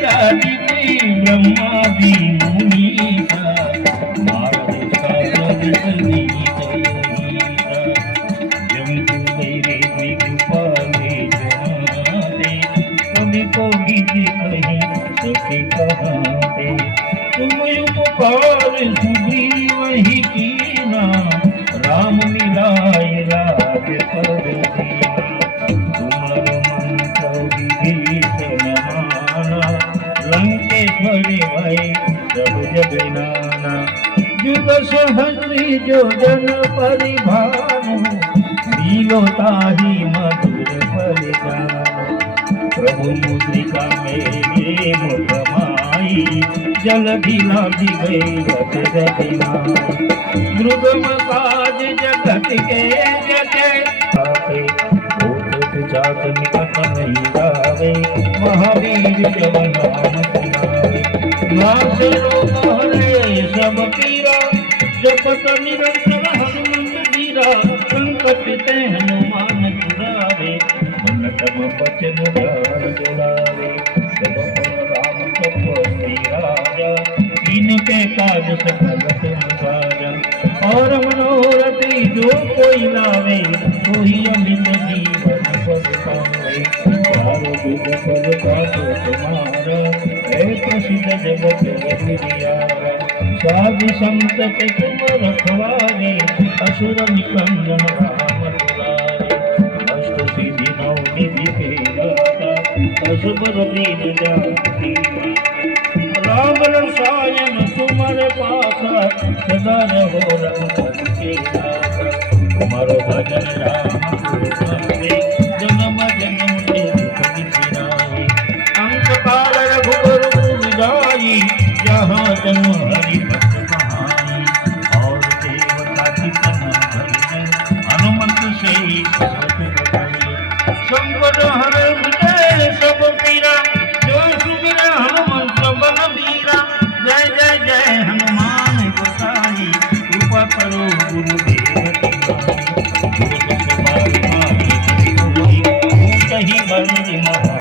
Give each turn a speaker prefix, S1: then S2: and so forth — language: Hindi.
S1: कलिकादि ब्रह्मादि मुनीसा नारद सारद सदी जयीसा जम मेरे दिग्पाले जनाते कभी को गीत कही सके कहाते तुम उपकार सुग्रीव ही भय सब जग नाना जुग सहस्री जो जन परिभानु लीलो ताही मधुर परिजानु प्रभु मुद्रिका मेरे मुख माई जल ढीला भी गई रथ रतिमाई द्रुगम काज जगत के जगे जात निकट नहीं नाथ रोग हरे सब पीरा जपत निरंतर हनुमंत जीरा संकट ते हनुमान छुड़ावे मन तम बचन ध्यान जोड़ावे सब राम तपस्वी राजा इनके काज तुम साजा और मनोरथी जो कोई लावे सोई अमित जीवन પોષિત જગત વસુરિયા સાધુ સંત કે તુમ રખવારે અસુર નિકંદન રામ દુલારે અષ્ટ સિદ્ધિ નવ નિધિ ભેગા અસુર દીન જાતિ રામ રસાયન સુમર પાસા સદા રહો રંગ કે મારો ભજન રામ Hare